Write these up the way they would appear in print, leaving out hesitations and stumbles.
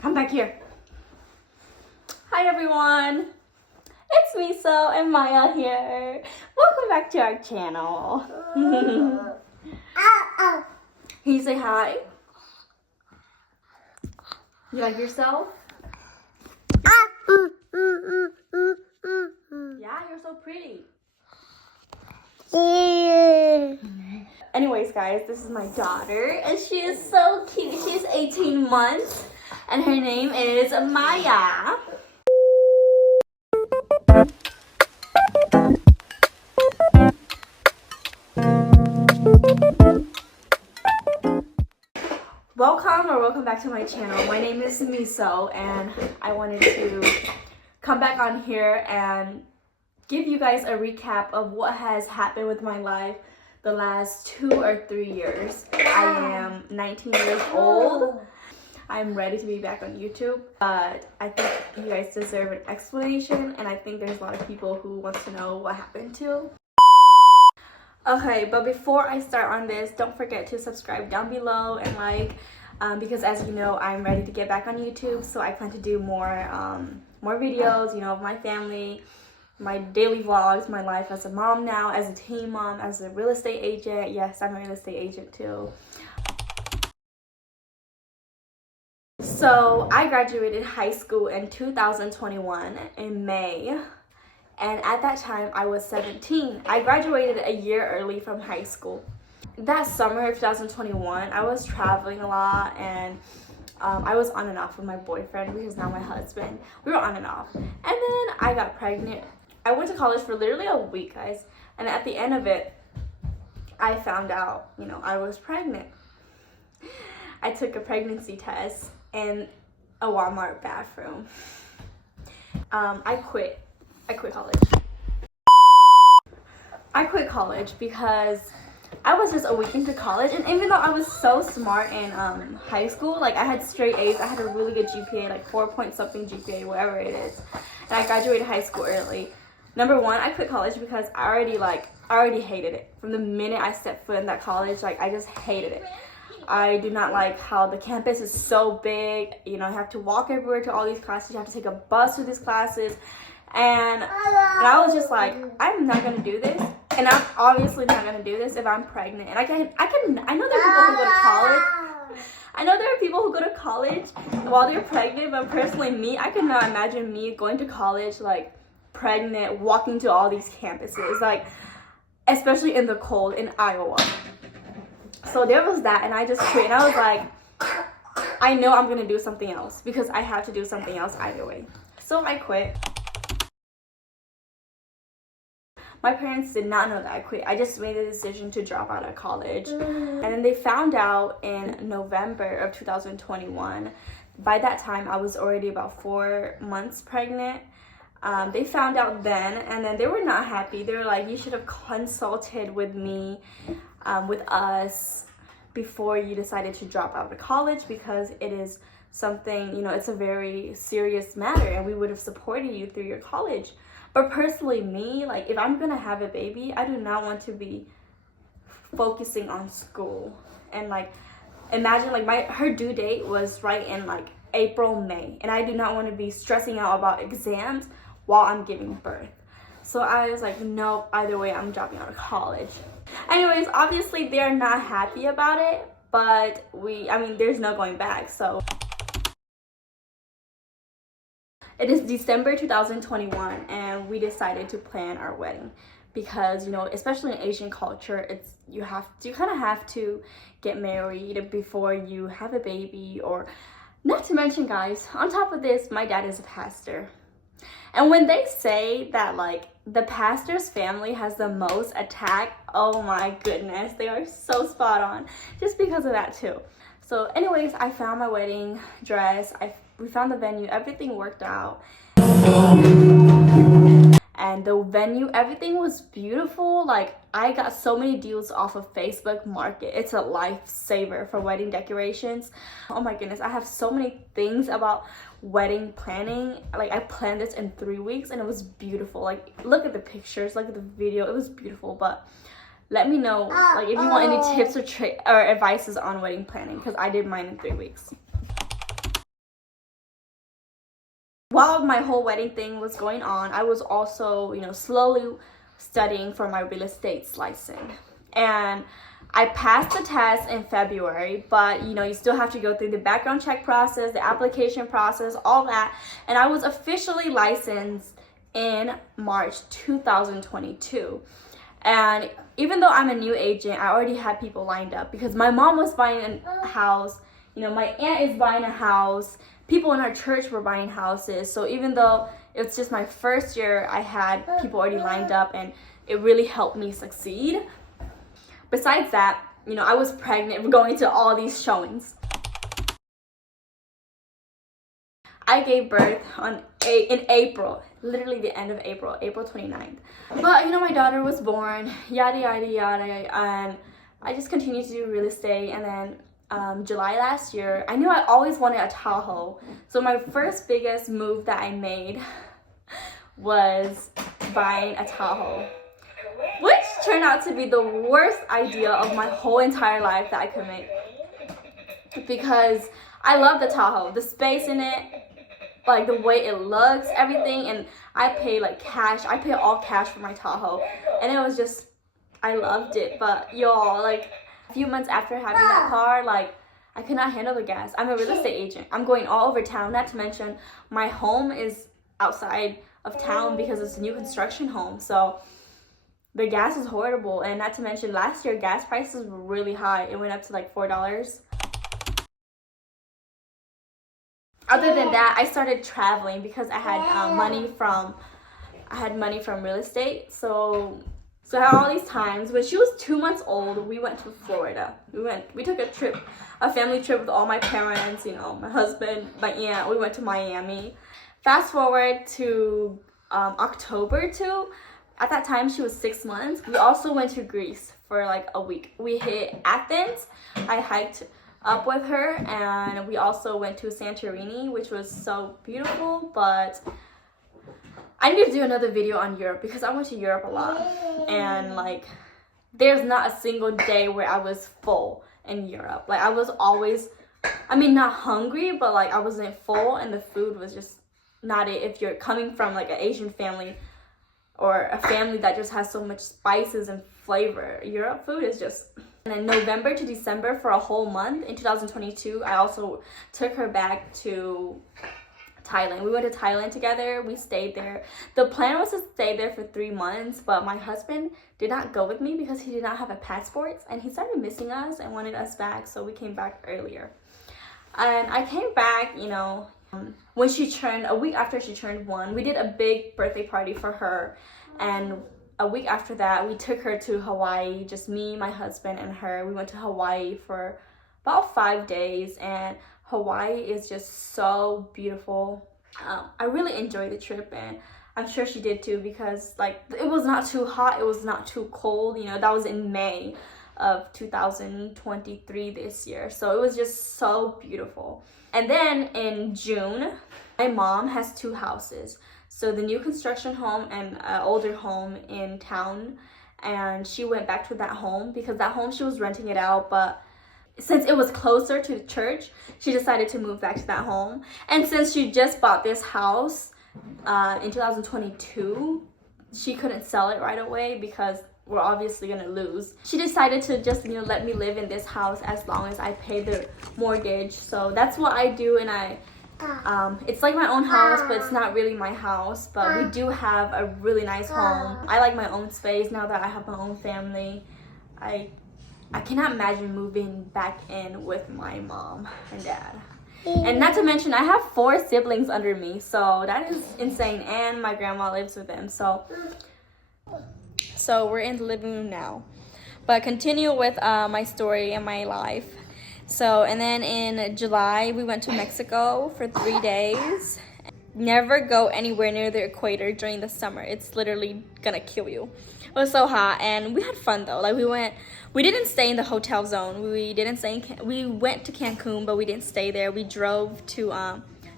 Come back here. Hi everyone. It's Miso and Maya here. Welcome back to our channel. Can you say hi? You like yourself? Yeah, you're so pretty. Anyways, guys, this is my daughter, and she is so cute. She's 18 months, and her name is Maya. Welcome back to my channel. My name is Miso, and I wanted to come back on here and give you guys a recap of what has happened with my life the last 2 or 3 years. I am 19 years old. I'm ready to be back on YouTube, but I think you guys deserve an explanation, and I think there's a lot of people who want to know what happened too. Okay, but before I start on this, don't forget to subscribe down below and like, because as you know, I'm ready to get back on YouTube, so I plan to do more videos, you know, of my family, my daily vlogs, my life as a mom now, as a teen mom, as a real estate agent. Yes, I'm a real estate agent too. So I graduated high school in 2021 in May. And at that time, I was 17. I graduated a year early from high school. That summer of 2021, I was traveling a lot, and I was on and off with my boyfriend, which is now my husband. We were on and off. And then I got pregnant. I went to college for literally a week, guys. And at the end of it, I found out, you know, I was pregnant. I took a pregnancy test in a Walmart bathroom. I quit college. I quit college because I was just a week into college, and even though I was so smart in high school, like I had straight A's, I had a really good GPA, like 4 point something GPA, whatever it is, and I graduated high school early. Number one, I quit college because I already hated it. From the minute I stepped foot in that college, like I just hated it. I do not like how the campus is so big. You know, you have to walk everywhere to all these classes. You have to take a bus to these classes. And I was just like, I'm not gonna do this, and I'm obviously not gonna do this if I'm pregnant. And I know there are people who go to college. I know there are people who go to college while they're pregnant, but personally, me, I could not imagine me going to college like pregnant, walking to all these campuses, like especially in the cold in Iowa. So there was that, and I just quit. And I was like, I know I'm gonna do something else because I have to do something else either way. So I quit. My parents did not know that I quit. I just made the decision to drop out of college. And then they found out in November of 2021. By that time, I was already about 4 months pregnant. They found out then, and then they were not happy. They were like, you should have consulted with me, with us, before you decided to drop out of college, because it is something, you know, it's a very serious matter, and we would have supported you through your college. But personally, me, like, if I'm gonna have a baby, I do not want to be focusing on school. And like, imagine like her due date was right in like April, May, and I do not want to be stressing out about exams while I'm giving birth. So I was like, nope, either way, I'm dropping out of college. Anyways, obviously they're not happy about it, but there's no going back. So it is December 2021, and we decided to plan our wedding because, you know, especially in Asian culture, you kind of have to get married before you have a baby. Or not to mention, guys, on top of this, my dad is a pastor. And when they say that like the pastor's family has the most attack, oh my goodness, they are so spot on, just because of that too. So anyways, I found my wedding dress, we found the venue, everything worked out. And the venue, everything was beautiful. Like, I got so many deals off of Facebook Market. It's a lifesaver for wedding decorations. Oh my goodness, I have so many things about wedding planning. Like, I planned this in 3 weeks, and it was beautiful. Like, look at the pictures, look at the video, it was beautiful. But let me know, like, if you want any tips or advices on wedding planning, because I did mine in 3 weeks. While my whole wedding thing was going on, I was also, slowly studying for my real estate license. And I passed the test in February, but you still have to go through the background check process, the application process, all that. And I was officially licensed in March 2022. And even though I'm a new agent, I already had people lined up because my mom was buying a house, my aunt is buying a house, people in our church were buying houses. So even though it's just my first year, I had people already lined up, and it really helped me succeed. Besides that, I was pregnant going to all these showings. I gave birth in April, literally the end of April 29th. But my daughter was born, yada yada yada, and I just continued to do real estate. And then July last year, I knew I always wanted a Tahoe. So my first biggest move that I made was buying a Tahoe, which turned out to be the worst idea of my whole entire life that I could make, because I love the Tahoe, the space in it, like the way it looks, everything. And I pay cash. I pay all cash for my Tahoe, and it was just, I loved it. But y'all, a few months after having that car, I could not handle the gas. I'm a real estate agent. I'm going all over town. Not to mention my home is outside of town because it's a new construction home. So the gas is horrible. And not to mention last year gas prices were really high. It went up to $4. Other than that, I started traveling because I had money from real estate. So I had all these times. When she was 2 months old, we went to Florida. We took a family trip with all my parents, my husband, my aunt. We went to Miami. Fast forward to October too. At that time, she was 6 months. We also went to Greece for a week. We hit Athens. I hiked up with her, and we also went to Santorini, which was so beautiful. But I need to do another video on Europe because I went to Europe a lot, and there's not a single day where I was full in Europe. I was always, not hungry, but I wasn't full, and the food was just not it. If you're coming from an Asian family or a family that just has so much spices and flavor, Europe food is just. And then November to December, for a whole month in 2022, I also took her back to Thailand. We went to Thailand together. We stayed there. The plan was to stay there for 3 months, but my husband did not go with me because he did not have a passport, and he started missing us and wanted us back, so we came back earlier. And I came back, when she turned, a week after she turned 1, we did a big birthday party for her. And a week after that, we took her to Hawaii, just me, my husband, and her. We went to Hawaii for about 5 days, and Hawaii is just so beautiful. I really enjoyed the trip, and I'm sure she did too, because it was not too hot, it was not too cold. That was in May of 2023 this year, so it was just so beautiful. And then in June, my mom has 2 houses. So the new construction home and an older home in town. And she went back to that home because that home she was renting it out. But since it was closer to the church, she decided to move back to that home. And since she just bought this house in 2022, she couldn't sell it right away because we're obviously gonna lose. She decided to just let me live in this house as long as I pay the mortgage. So that's what I do. And it's like my own house, but it's not really my house. But we do have a really nice home. I like my own space now that I have my own family. I cannot imagine moving back in with my mom and dad. And not to mention, I have 4 siblings under me, so that is insane. And my grandma lives with them. So we're in the living room now. But continue with my story and my life. So, and then in July, we went to Mexico for 3 days. Never go anywhere near the equator during the summer. It's literally gonna kill you. It was so hot, and we had fun though. We didn't stay in the hotel zone. We went to Cancun, but we didn't stay there. We drove to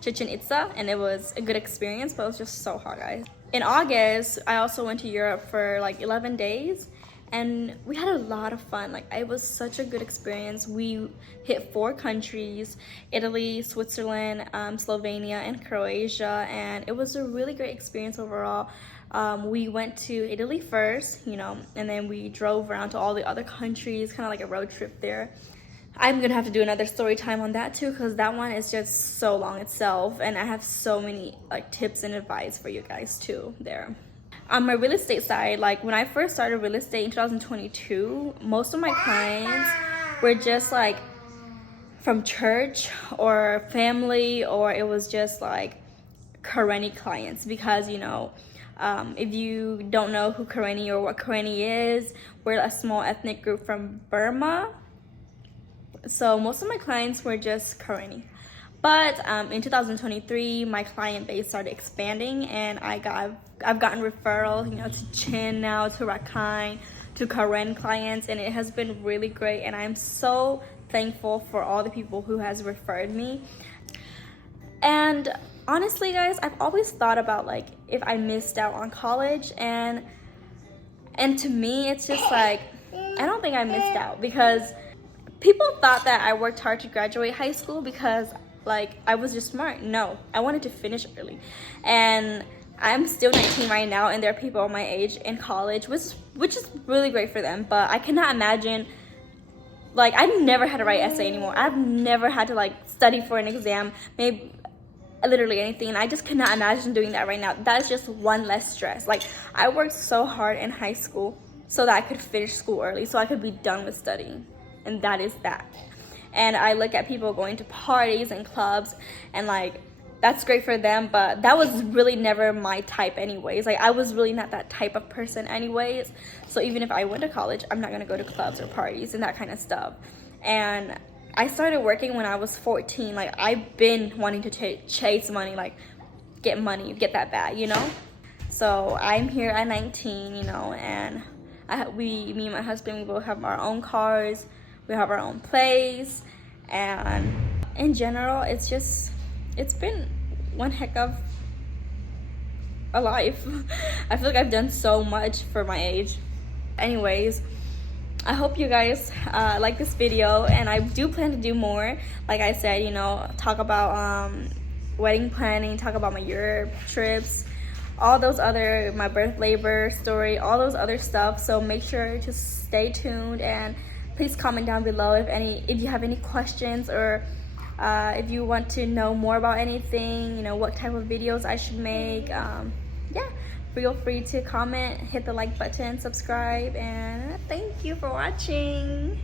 Chichen Itza, and it was a good experience, but it was just so hot, guys. In August, I also went to Europe for 11 days. and we had a lot of fun. Like, it was such a good experience. We hit 4 countries: Italy, Switzerland, Slovenia, and Croatia, and it was a really great experience overall. We went to Italy first, you know, and then we drove around to all the other countries, kind of like a road trip there. I'm gonna have to do another story time on that too, because that one is just so long itself, and I have so many like tips and advice for you guys too there. On my real estate side, like when I first started real estate in 2022, most of my clients were just like from church or family, or it was just like Karenni clients, because you know, if you don't know who Karenni or what Karenni is, we're a small ethnic group from Burma. So most of my clients were just Karenni. But in 2023, my client base started expanding, and I've gotten referrals, you know, to Chin now, to Rakhine, to Karen clients, and it has been really great. And I'm so thankful for all the people who has referred me. And honestly, guys, I've always thought about like if I missed out on college, and to me, it's just like I don't think I missed out, because people thought that I worked hard to graduate high school because like I was just smart. No, I wanted to finish early, and I'm still 19 right now, and there are people my age in college, which is really great for them. But I cannot imagine, like, I've never had to write essay anymore. I've never had to like study for an exam, maybe literally anything, and I just cannot imagine doing that right now. That is just one less stress. Like, I worked so hard in high school so that I could finish school early, so I could be done with studying, and that is that. And I look at people going to parties and clubs, and like that's great for them, but that was really never my type anyways. Like, I was really not that type of person anyways. So even if I went to college, I'm not gonna go to clubs or parties and that kind of stuff. And I started working when I was 14. Like, I've been wanting to chase money, like get money, get that bag, you know. So I'm here at 19, you know, and me and my husband, we both have our own cars, we have our own place, and in general, it's been one heck of a life. I feel like I've done so much for my age. Anyways, I hope you guys like this video, and I do plan to do more. Like I said, you know, talk about wedding planning, talk about my Europe trips, all those other, my birth, labor story, all those other stuff. So make sure to stay tuned, and please comment down below if you have any questions, or if you want to know more about anything, you know, what type of videos I should make. Yeah, feel free to comment, hit the like button, subscribe, and thank you for watching.